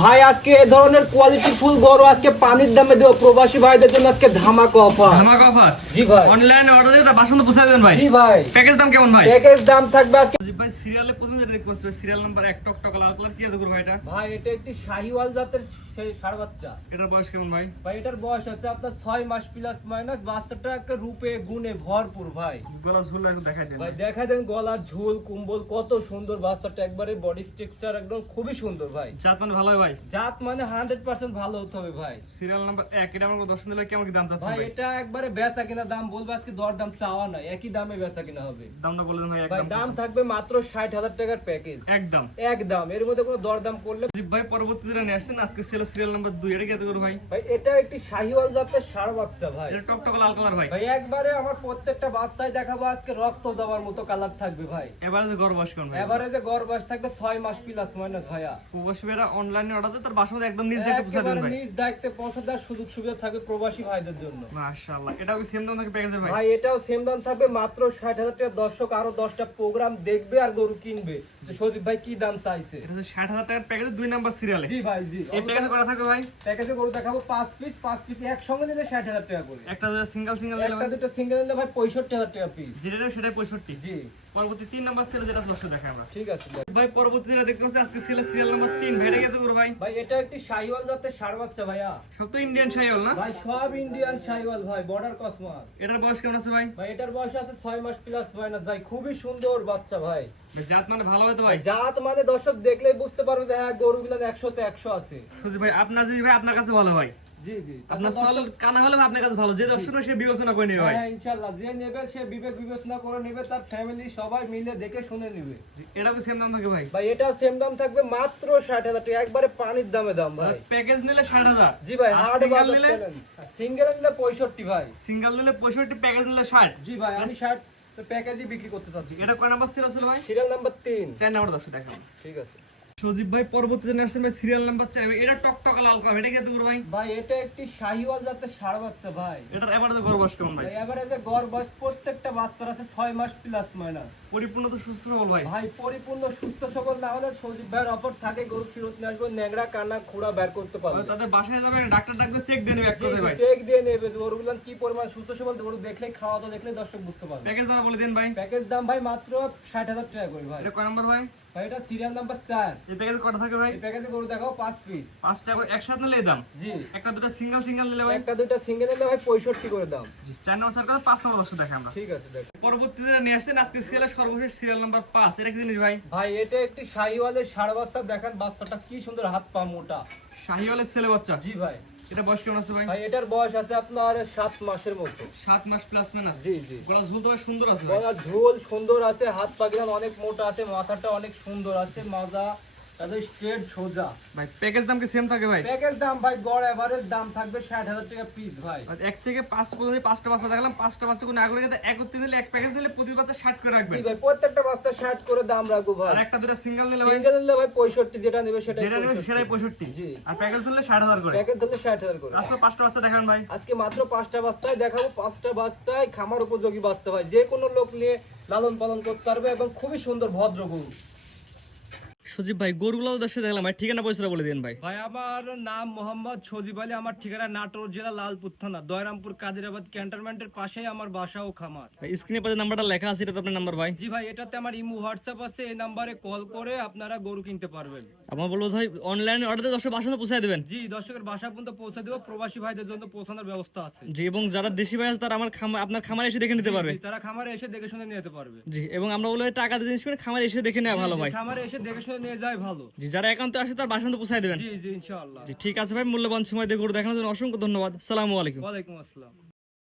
ভাই আজকে এই ধরনের কোয়ালিটি ফুল গরু আজকে পানির দামে দেব প্রবাসী ভাইদের জন্য আজকে ধামাকা অফার। ধামাকা অফার? জি ভাই। অনলাইনে অর্ডার দিয়ে বাসন্ত পৌঁছে দেন ভাই। জি ভাই। প্যাকেজ দাম কেমন ভাই? প্যাকেজ দাম থাকবে আজকে জি ভাই, সিরিয়ালে প্রথমে যেটা দেখতে পাচ্ছি সিরিয়াল নাম্বার 1 টকটক লাল কালার কি দেখুন ভাই এটা? ভাই এটা একটি শাহিওয়াল জাতের সেই ষাঁড় বাচ্চা। এটার বয়স কেমন ভাই? ভাই এটার বয়স আছে আপনার 6 মাস প্লাস মাইনাস। বাচ্চাটা একটা রূপে গুণে ভরপুর ভাই। গলা ঝুল একটু দেখাই দেন ভাই দেখা দেন গলার ঝোল কুম্বল কত সুন্দর। বাচ্চাটা একবারে বডি স্ট্রাকচার একদম খুবই সুন্দর ভাই। জাত মানে ভালো হয় ভাই? জাত মানে 100% ভালো হতে হবে ভাই। সিরিয়াল নাম্বার 1 এটা আমরা দর্শন দিলে কেমন কি দাম চাচ্ছেন ভাই ভাই? এটা একবারে বেচা কিনা দাম বলবো আজকে দর দাম চাওয়া না, একই দামে বেচা কিনা হবে। দামটা বলে দেন ভাই ভাই একদম। দাম থাকবে মাত্র 60,000 টাকার প্যাকেজ একদম একদম। এর মধ্যে কোনো দর দাম করলে জি ভাই, পরবর্তী যেটা নিয়ে আসছেন আজকে সিরিয়াল নাম্বার 2 এটা কি দেখুন ভাই? ভাই এটা একটি শাহিওয়াল জাতের ষাঁড় বাচ্চা ভাই। এটা টকটক লাল কালার ভাই। ভাই একবারে আমার প্রত্যেকটা বাচ্চায় দেখাবো আজকে রক্ত দেওয়ার মতো কালার থাকবে ভাই। এবারে যে গড় বয়স কেমন ভাই? এভারেজে গড় বয়স থাকবে 6 মাস প্লাস মাইনাস ভাইয়া। প্রবাসী ভাইরা অনলাইনে অর্ডার দিয়ে তার বাসাতে একদম নিজ দেখে পৌঁছে দেন একেবারে ভাই। নিজ দায়িত্বে পৌঁছে দেওয়ার সুযোগ সুবিধা থাকবে প্রবাসী ভাইদের জন্য। মাশাআল্লাহ, এটাও কি সেম দাম থাকে প্যাকেজের ভাই? ভাই এটাও সেম দাম থাকবে মাত্র 60,000 টাকা। দর্শক আরো 10টা প্রোগ্রাম দেখবে আর গরু কিনবে যে সজীব ভাই কি দাম চাইছে। এটা হচ্ছে 60,000 টাকার প্যাকেজে 2 নাম্বার সিরিয়ালে। জি ভাই জি। এই প্যাকেজে করা থাকবে ভাই? প্যাকেজে গরু দেখাবো 5 পিস একসঙ্গে নিলে 60,000 টাকা করে। একটা সিঙ্গেল দিলে একটা ভাই? দুটো সিঙ্গেল নিলে ভাই 65,000 টাকা পিস। যেটা সেটাই 65। জি পরবর্তী 3 নাম্বার সিরিয়াল যেটা আছে সেটা দেখাই আমরা। ঠিক আছে ভাই পরবর্তী যেটা দেখতে পাচ্ছি আজকে সিরিয়াল নাম্বার 3 ভেড়ে গেতে করব ভাই। ভাই এটা একটি শাহিওয়াল জাতের ষাঁড় বাচ্চা ভাইয়া। সব তো ইন্ডিয়ান শাহিওয়াল না? ভাই সব ইন্ডিয়ান শাহিওয়াল ভাই, বর্ডার কসমাস। এটার বয়স কেমন আছে ভাই? ভাই এটার বয়স আছে 6 মাস প্লাস মাইনাস ভাই। খুবই সুন্দর বাচ্চা ভাই। জাত মানে ভালো হয় তো ভাই? জাত মানে দর্শক দেখলেই বুঝতে পারবে যে হ্যাঁ গরু গুলো 100 তে 100 আছে। সুজি ভাই আপনার জি ভাই আপনার কাছে ভালো হয়। জি জি। আপনার সাল কানা হলে আপনার কাছে ভালো, যে দর্শক সে বিবেচনা করে নেবে ভাই। হ্যাঁ ইনশাআল্লাহ যে নেবে সে বিবেক বিবেচনা করে নেবে, তার ফ্যামিলি সবাই মিলে দেখে শুনে নেবে। এটা কি সেম দাম থাকে ভাই? ভাই এটা সেম দাম থাকবে মাত্র 60,000 টাকা। একবারে পানির দামে দাম ভাই। প্যাকেজ নিলে 60,000। জি ভাই। আর হার্ড সিঙ্গেল বাজার নিলে? সিঙ্গেল নিলে 65 ভাই। সিঙ্গেল নিলে 65, প্যাকেজ নিলে 60। জি ভাই আমি 60 প্যাকেজই বিক্রি করতে চাচ্ছি। এটা কয় নাম্বার সিরিয়াল ছিল ভাই? Serial number 3। 4 নাম্বার দর্শক দেখাবো। ঠিক আছে সজীব ভাই পরবর্তী যেটা আসছে ভাই সিরিয়াল নাম্বার 4 এটা টকটক লাল কালার, এটা কি দেখুন ভাই? ভাই এটা একটি শাহিওয়াল জাতের ষাঁড় বাচ্চা ভাই। এটার এবারে গড় বয়স কেমন ভাই? এভারেজে গড় বয়স প্রত্যেকটা বাচ্চার আছে 6 মাস প্লাস মাইনাস। পরিপূর্ণ তো সুস্থ সবল ভাই। ভাই পরিপূর্ণ সুস্থ সবল না হলে সজীব ভাইয়ের অফার থাকে গরু ফেরত নিয়ে আসবো, ন্যাংরা কান্না খুঁড়া বের করতে পারবে। তাদের বাসায় যাবে ডাক্তার ডাক্তার চেক দিয়ে নেবে একসাথে ভাই। চেক দিয়ে নেবে গরুগুলো কি পরিমাণ সুস্থ সবল। গরু দেখলে খাওয়া দাওয়া দেখলে দর্শক বুঝতে পারবে। প্যাকেজ দাম বলে দিন ভাই। প্যাকেজ দাম ভাই মাত্র 60,000 টাকা করে ভাই। এটা কয় নাম্বার ভাই? ভাই এটা সিরিয়াল নাম্বার 4। এই প্যাকেজ কটা থাকে ভাই? এই প্যাকেজে গরু দেখাও 5 পিস। 5টা একসাথে নিলে এই দাম। জি একটা দুটো সিঙ্গেল নিলে ভাই? একটা দুটো সিঙ্গেল নিলে ভাই 65 করে দাম। জি 4 নাম্বার স্যার কথা 5 নাম্বার দর্শক দেখাই আমরা। ঠিক আছে দেখ। পরবর্তী যেটা নিয়ে আসছেন আজকে সিরিয়ালের সর্বশেষ সিরিয়াল নাম্বার 5 এটা কি জিনিস ভাই? ভাই এটা একটি শাহিওয়ালের ষাঁড় বাচ্চা। দেখেন বাচ্চাটা কি সুন্দর, হাত পা মোটা। শাহিওয়ালের ছেলে বাচ্চা। জি ভাই। এটা বয়স কেমন আছে ভাই? ভাই এটার বয়স আছে আপনার 7 মাসের মতো। 7 মাস প্লাস মাইনাস। জি জি। গলা ঝুল তো ভাই সুন্দর আছে ভাই। গলার ঝোল সুন্দর আছে, হাত পা গুলো অনেক মোটা আছে, মাথাটা অনেক সুন্দর আছে, মাজা তাদের স্ট্রেট সোজা। ভাই প্যাকেজ দাম কি সেম থাকে ভাই? প্যাকেজ দাম ভাই গড় এভারেজ দাম থাকবে 60,000 টাকা পিস ভাই। 1 থেকে 5 পর্যন্ত 5টা বাচ্চা দেখালাম, 5টা বাচ্চা কোনো আগে গেলে একত্রে নিলে এক প্যাকেজ নিলে প্রতি বাচ্চা 60 করে জি রাখবেন। ভাই প্রত্যেকটা বাচ্চা 60 করে দাম রাখবো ভাই। আর একটা দুটো সিঙ্গেল নিলে ভাই? সিঙ্গেল নিলে ভাই 65, যেটা নেবে সেটাই যেটা নেবে সেটাই 65। জি। আর প্যাকেজ নিলে 60,000 করে। প্যাকেজ দিলে 60,000 করে। আজকে 5টা বাচ্চা দেখান ভাই। আজকে মাত্র 5টা বাচ্চায় দেখাবো। 5টা বাচ্চায় খামার উপযোগী বাচ্চা ভাই, যে কোনো লোক নিয়ে লালন পালন করতে পারবে এবং খুবই সুন্দর ভদ্র গরু। সজীব ভাই গরুগুলো দেশে দেখলাম ভাই, ঠিকানা পয়সা বলে দিন ভাই। ভাই আমার নাম মোহাম্মদ সজীব আলী। আমার ঠিকানা নাটোর জেলা লালপুর থানা দয়রামপুর কাদিরাবাদ ক্যান্টনমেন্টের পাশেই আমার বাসা ও খামার। স্ক্রিনে পাশে নাম্বারটা লেখা আছে, এটা তো আপনার নাম্বার ভাই? জি ভাই এটাতে আমার ইমো হোয়াটসঅ্যাপ আছে, এই নাম্বারে কল করে আপনারা গরু কিনতে পারবেন। আমার বলবো ভাই অনলাইনে অর্ডার দিয়ে 10 বাসা পৌঁছায় দেবেন। জি দর্শকের বাসা পর্যন্ত পৌঁছে দেবো, প্রবাসী ভাইদের জন্য পৌঁছানোর ব্যবস্থা আছে। জি, এবং যারা দেশি ভাই আছে তারা আমার আপনার খামারে এসে দেখে নিতে পারবে। জি, তারা খামারে এসে দেখে শুনে নিতে পারবে। জি, এবং আমরা বলবো টাকা দিয়ে জিনিস করে খামারে এসে দেখে নেওয়া ভালো ভাই। খামারে এসে দেখে শুনে নিয়ে যায় ভালো। জি, যারা একান্ত আসে তার বাসা পৌঁছায় দেবেন। জি জি ইনশাআল্লাহ। জি ঠিক আছে ভাই, মূল্যবান সময় দিয়ে গরু দেখানোর জন্য অসংখ্য ধন্যবাদ। আসসালামু আলাইকুম। ওয়ালাইকুম আসসালাম।